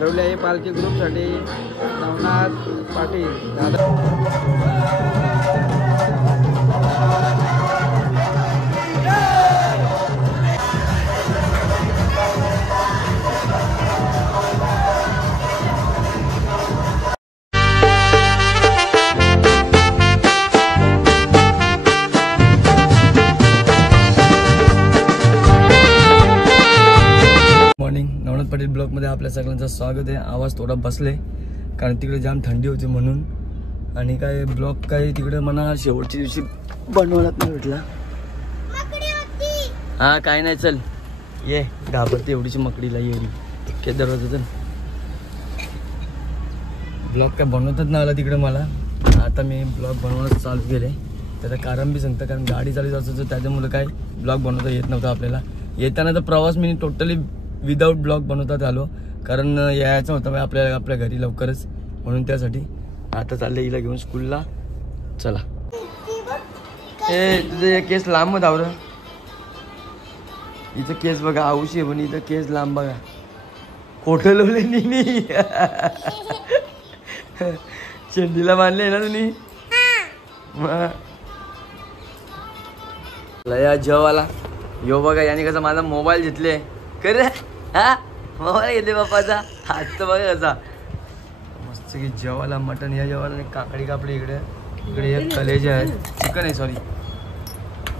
खरवली आहे पालखी ग्रुपसाठी नवनाथ पाटील दादा। नवनाथ पाटील ब्लॉगमध्ये आपल्या सगळ्यांचं स्वागत आहे। आवाज थोडा बसले कारण तिकडे जाम थंडी होती म्हणून, आणि काय ब्लॉग काय तिकडे मला शेवटच्या दिवशी बनवण्यात नाही भेटला। हा काय नाही, चल ये, घाबरते एवढीची मकडीला येईल के दरवाजा। चल ब्लॉग काय बनवतच नाही आला तिकडे मला। आता मी ब्लॉग बनवणं चालू केले, त्याचं कारण बी सांगतं, कारण गाडी चालू असायचं त्याच्यामुळे काय ब्लॉग बनवता येत नव्हतं आपल्याला। येताना तर प्रवास मी टोटली विदाऊट ब्लॉग बनवतात आलो, कारण यायचं होतं आपल्या घरी लवकरच, म्हणून त्यासाठी। आता चालले हिला घेऊन स्कूलला। चला ए तुझे केस लांब धावर, इथं केस बघा आऊशी पण इथं केस लांब बघा, खोटं लावले नी शेंडीला बांधले ना तुम्ही। लया जेवाला यो बघा, याने कसा माझा मोबाईल घेतले करे, हा मोबाईल घेतले बाप्पाचा, हात तर बघा कसा मस्त की जेवायला मटन, या जेवायला काकडी कापडी, इकडे एक कलेज आहे, चिकन आहे सॉरी,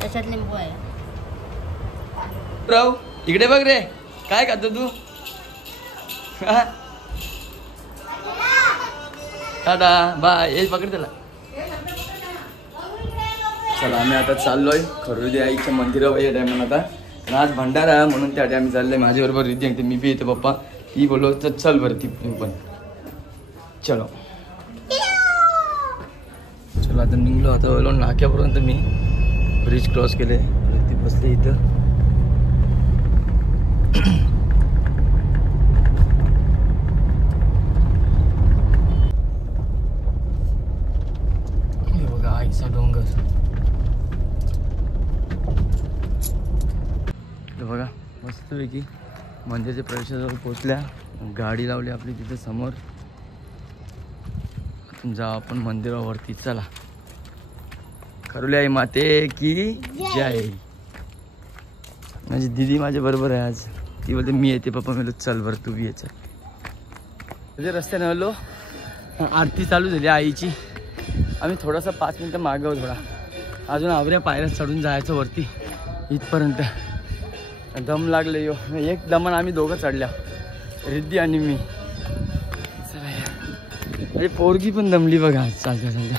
त्याच्यात लिंबू आहे। राव इकडे बघ रे, काय खातो तू? टाटा बाय, हे पकड त्याला। चला आम्ही आता चाललोय खरोली आईच्या मंदिरावर या टायमाला। आता आज भंडारा आहे म्हणून त्या आम्ही चाललोय, माझ्याबरोबर रिद्धी सांगते, मी बी येते पप्पा, ती बोललो तर चल बरं ती पण। चलो चला आता निघलो, आता बोलो नाक्यापर्यंत मी ब्रिज क्रॉस केले, ती बसली इथं। बघा आईचा डोंगर, बघा मस्तपैकी मंदिराच्या प्रवेशाजवळ पोचल्या, गाडी लावली आपली तिथे समोर, जाऊ आपण मंदिरावरती। चला खरोली आई माते की जय। माझी दीदी माझ्या बरोबर आहे आज, ती बोलते मी येते पप्पा, मी चल बरं तू बी ये चल। म्हणजे रस्त्याने आलो, आरती चालू झाली आईची, आम्ही थोडासा 5 मिनटं मागं थोडा, अजून आवऱ्या पायऱ्या चढून जायचं वरती इथपर्यंत, दम लागले यो, एक दमन आम्ही दोघं चढल्या, रिद्धी आणि मी। अरे पोरगी पण दमली बघा चालत्या चालत्या।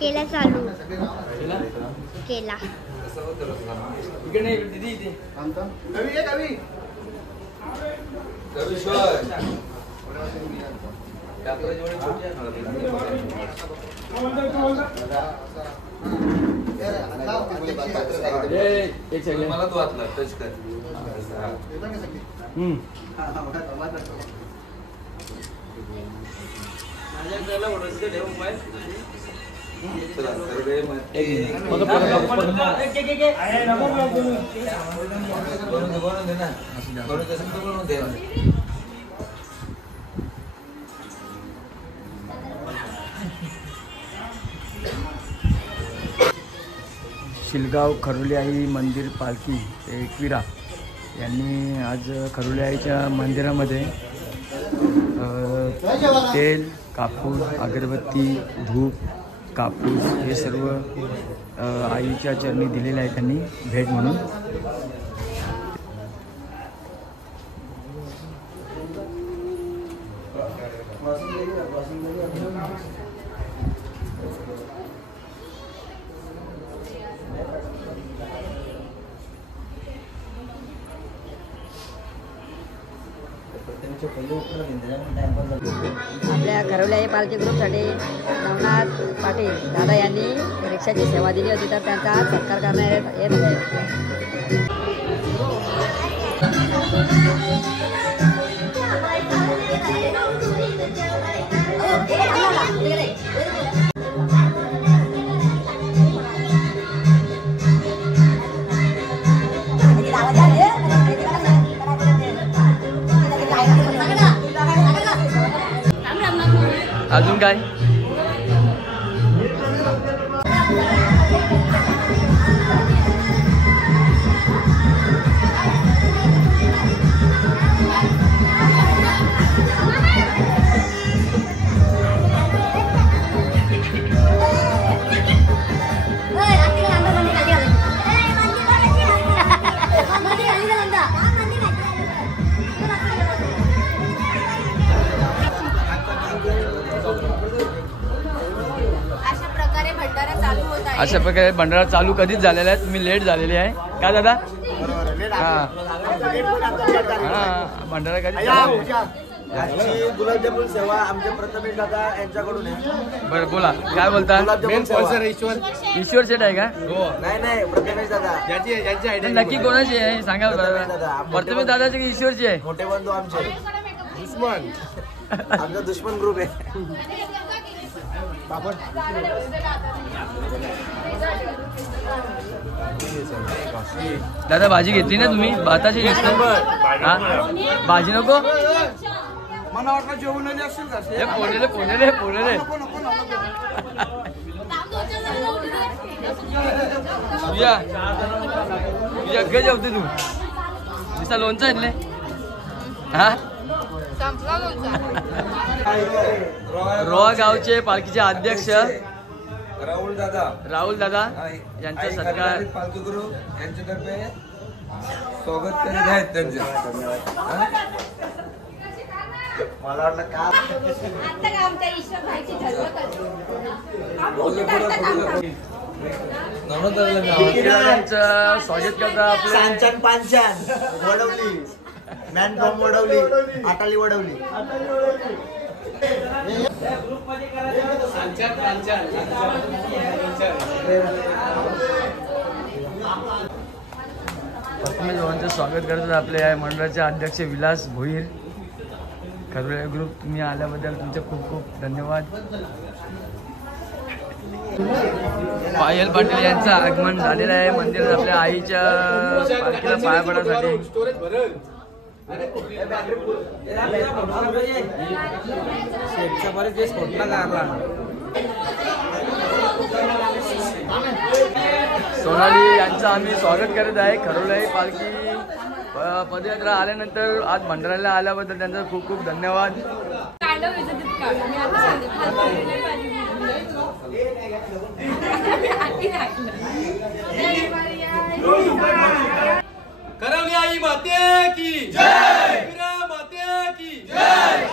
केला चालू केला इकडे नाही दीदी इथे कवी आहे कवी एक सेकंड मला तो हात लाग टच कर माझ्याकडे ओढायचं ठेव मोबाईल चला सर्वे शिलगाव खरोली आई मंदिर पालखी एकविरा यांनी आज खरुले आईच्या मंदिरामध्ये तेल, कापूर, अगरबत्ती, धूप, कापूस हे सर्व आईच्या चरणी दिलेले आहे त्यांनी भेट म्हणून. आपल्या खरवले पालखी ग्रुपसाठी नवनाथ पाटील दादा यांनी रिक्षाची सेवा दिली होती, तर त्यांचा आज सत्कार करण्यात येत आहे. अजून काय? अशा प्रकारे भंडारा चालू कधीच झालेला आहे. तुम्ही लेट झालेले आहे का दादा? हां भंडारा कधी गुलाबजामुन सेवा आमच्या प्रथमेश दादा यांच्याकडून आहे. बरं बोला, काय बोलता? ईश्वर शेठ आहे का? नाही प्रथमेश दादा. नक्की कोणाची आहे सांगा बरं. प्रथमेश दादाची की ईश्वरची आहे? मोठे बंधू आमचे दुश्मन. आमचा दुश्मन ग्रुप आहे. दादा भाजी घेतली ना तुम्ही? भाताची घेतली? भाजी नको? मला वाटलं जेवण असेल का? पोलेले तुझ्या जेवते तू नुसता लोणचं आणले. हा रोहा गावचे पालखीचे अध्यक्ष राहुल दादा यांचा सत्कार पालखीगुरु यांच्यातर्फे स्वागत करीत आहेत त्यांचे. मला वाटलं का स्वागत करता पांचान वडवली मॅन फ्रॉम वडवली आटाली वडवली. स्वागत करतात आपले या मंडळाचे अध्यक्ष विलास भोईर. खरुले ग्रुप तुम्ही आल्याबद्दल तुमचे खूप खूप धन्यवाद. पायल पाटील यांचं आगमन झालेलं आहे मंदिरात आपल्या आईच्या पालखीला पाया पडण्यासाठी. सोनाली यांचं आम्ही स्वागत करत आहे. खरुले पालखी पदयात्रा आल्यानंतर आज भंडाऱ्याला आल्याबद्दल त्यांचा खूप खूप धन्यवाद. खरुले आई माते की जय, माते की जय.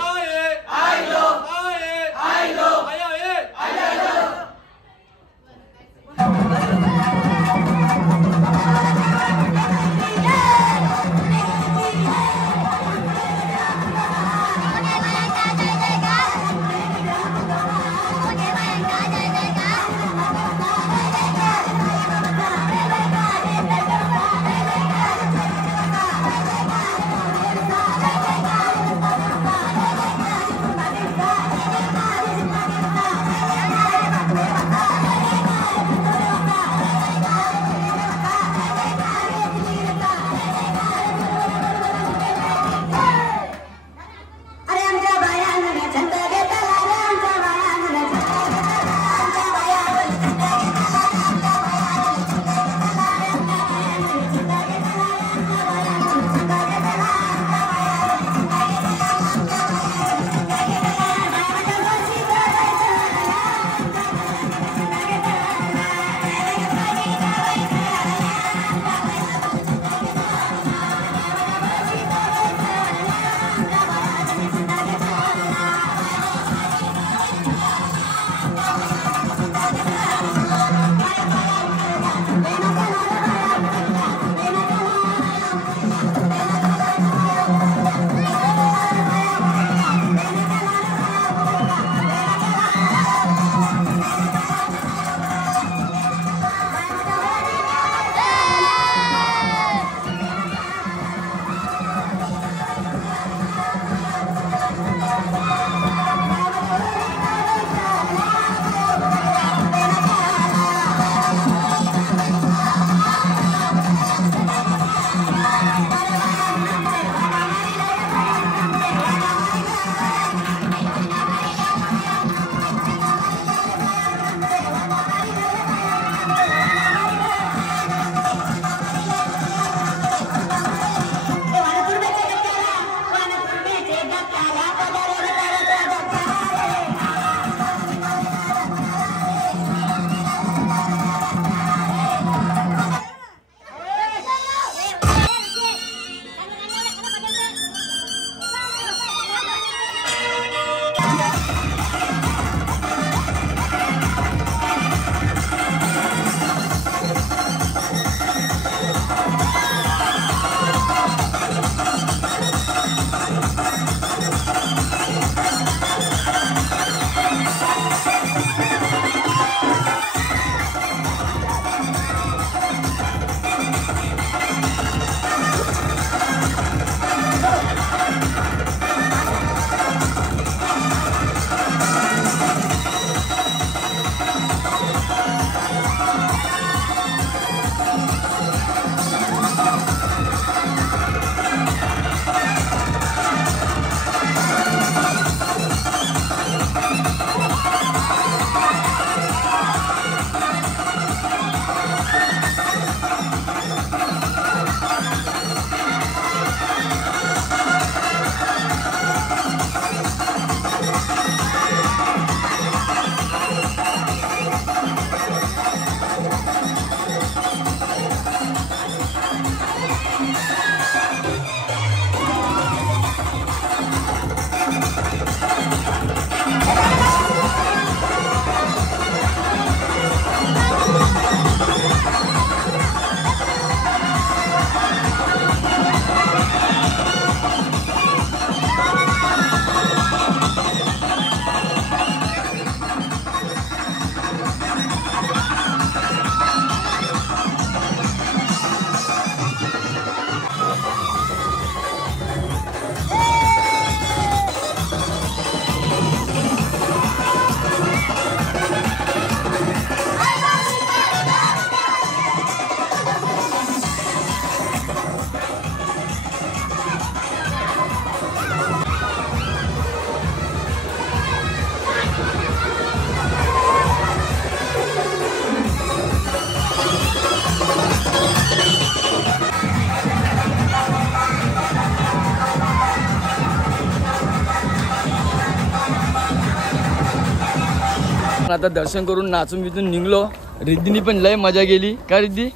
आता दर्शन करून नाचून बिचून निघलो. रिद्धीनी पण लय मजा गेली का रिद्धी.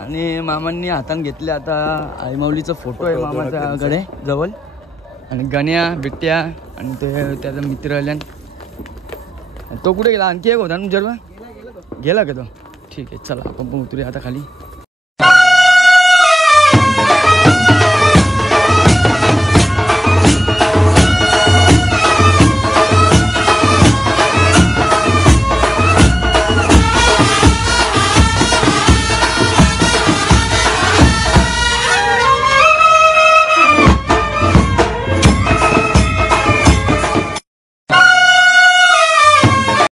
आणि मामांनी हातान घेतले आता आईमाऊलीचा फोटो आहे मामाच्याकडे जवळ. आणि गण्या बिट्ट्या आणि ते त्याचा मित्र आल्या. तो कुठे गेला. आणखी एक होता ना जरवा गेला का तो. ठीक आहे चला आपण पण उतरूया आता खाली.